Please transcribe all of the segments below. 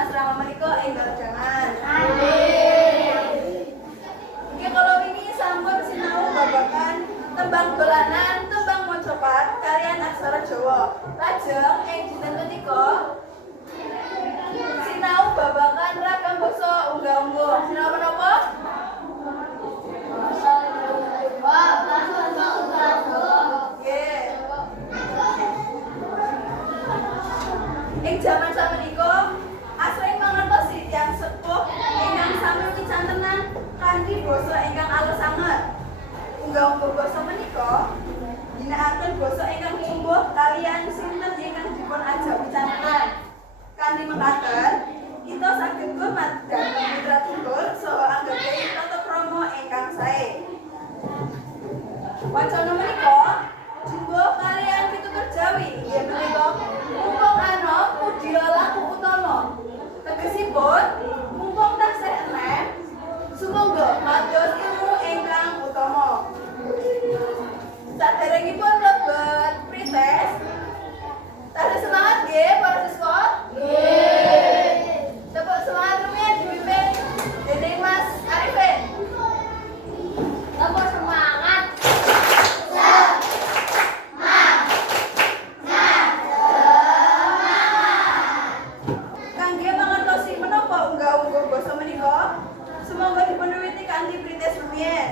asrama menika enggal jangan. Amin. Nggih kala wingi sampun sinau babagan tembang dolanan, tembang mojopat kalian aksara Jawa. Lajeng ing dinten menika sinau babagan ragam basa unggah-ungguh. Sinau menapa? Nggih. Ing jaman samenika asring mangertosi tiyang sepuh ingkang sami wicantenan kanthi basa ingkang alus sanget. Unggah-ungguh basa menika ginakaken basa ingkang tumbuh kaliyan sinten ingkang dipun ajak wicantenan. Kanthi mekaten kita saged hormat dhateng mitra tunggul saha anggadhahi tata krama ingkang sae. Wacana menika jumbo kaliyan pitutur Jawi inggih menika mumpung ana mudya laku utama. Tegesipun mumpung taksih enem sumangga mados ilmu ingkang utama. Saderengipun lebet pretest tadah semangat nggih para siswa? Nggih. Tepuk semangat rumiyin dipimpin dening Mas Arifin. Tepuk semangat. Kangge mangertosi menapa unggah-ungguh basa menika, sumangga dipunwiwiti kanthi pretest rumiyin.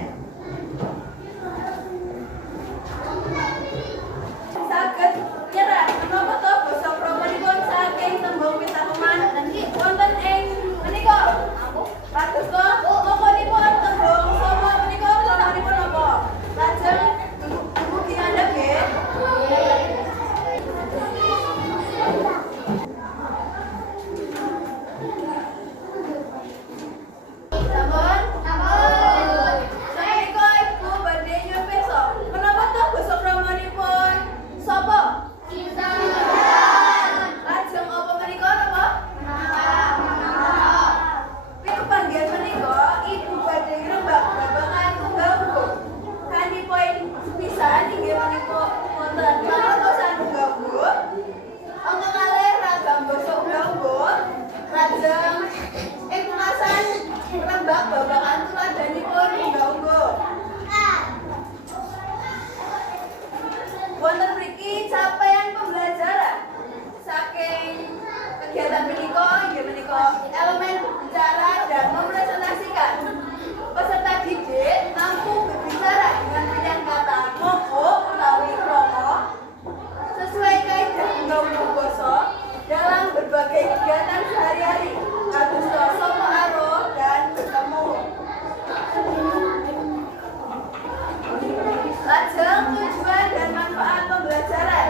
Saged nyerat menapa to basa pramanipun saking tembung pitakeman wonten ing menika. Kados to momonipun tembung sapa menika pramanipun napa? Lajeng dumugi ngandhap nggih. Sampun? Sampun. Saiki Ibu badhe nyepesa. Menapa to basa pramanipun sapa? Lajeng apa menika napa? Panggilan menika Ibu badhe ngrembak babagan unggah-ungguh. Kanthi poin sepisan inggih menika wonten pangertosan unggah-ungguh. Angka kalih ragam basa unggah-ungguh. Lajeng ing pungkasan ngrembak babagan tuladhanipun unggah-ungguh. Wonten mriki capaian pembelajaran saking kegiatan menika inggih menika elemen bicara dan mempresentasikan. Peserta didik mampu berbicara dengan pilihan kata moko utawi kromo sesuai kaidah unggah-ungguh basa dalam berbagai kegiatan sehari-hari kados sapa aro dan bertemu. Lajeng tujuan dan manfaat pembelajaran.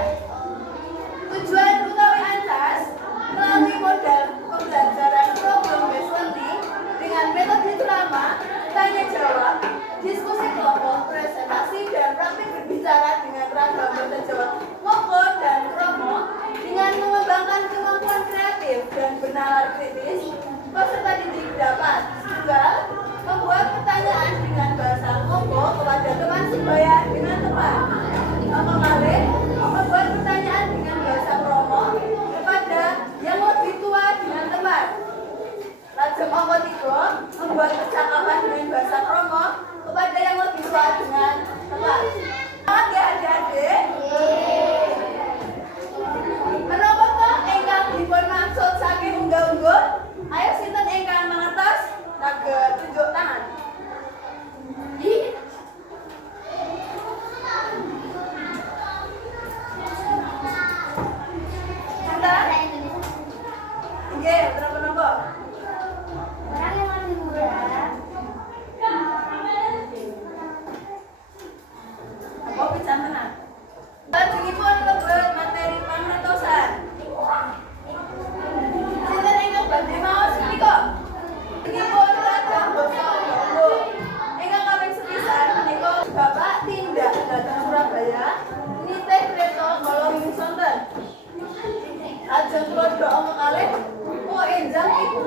Tujuan utawi ancas melalui modal pembelajaran problem based learning dengan metode drama, tanya jawab, diskusi kelompok, presentasi dan praktik berbicara dengan ragam bahasa Jawa, moko dan kromo dengan mengembangkan kemampuan kreatif dan bernalar kritis. Peserta didik dapat tunggal membuat pertanyaan dengan bahasa moko kepada teman sebaya dengan tepat. Apa kalih membuat pertanyaan dengan bahasa kromo kepada yang lebih tua dengan teman. Lajeng angka 3 membuat percakapan dengan bahasa kromo kepada yang lebih tua dengan teman. Semangat ya adik-adik. Menapa to ingkang dipun maksud saking unggah-ungguh? Ayo sinten ingkang mangertos? Saged tunjuk tangan. Nggih, menapa? Orang yang lebih muda. Apa picantenan? Lajengipun lebet materi pangertosan. Sinten ingkang badhe maos menika? Lajengipun ragam basa unggah-ungguh. Ingkang kaping sepisan menika Bapak tindak dhateng Surabaya nitih kreta kala wingi sonten. Lajeng kula doa kalih, enjang Ibu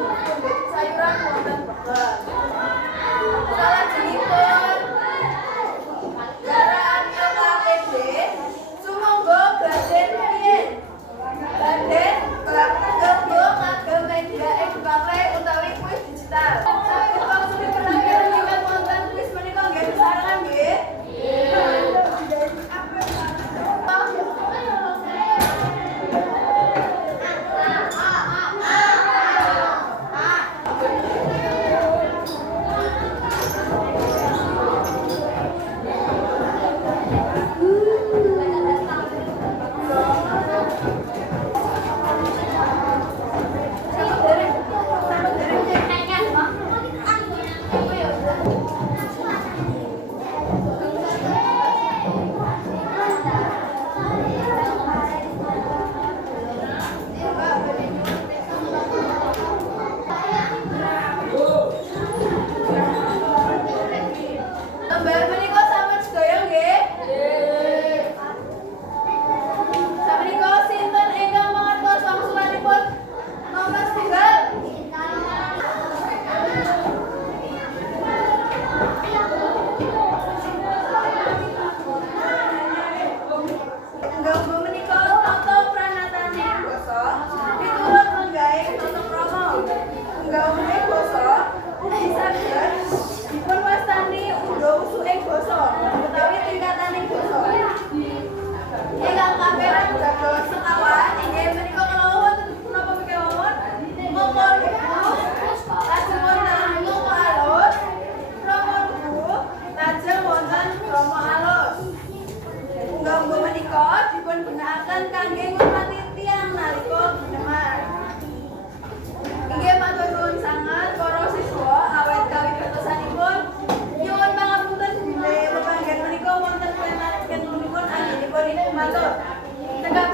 nomor tunggal. Enggak menika tata pranatane basa miturut menggawe tata krama. Enggak menika basa ugi saged dipun wastani undha usuking basa utawi tingkataning basa. Ingkang kaperang dados sekawan inggih menika kelawon punapa mekawon mongko lajeng wonten mongko alus krama lugu lajeng wonten krama alus. Unggah-ungguh menika dipun gunakaken kangge ngurmati tiyang nalika gineman. Inggih matur nuwun sanget para siswa awet kawigatosipun nyuwun pangapunten bilih pepanggen menika wonten pemarenipun anggenipun ibu matur. Tegap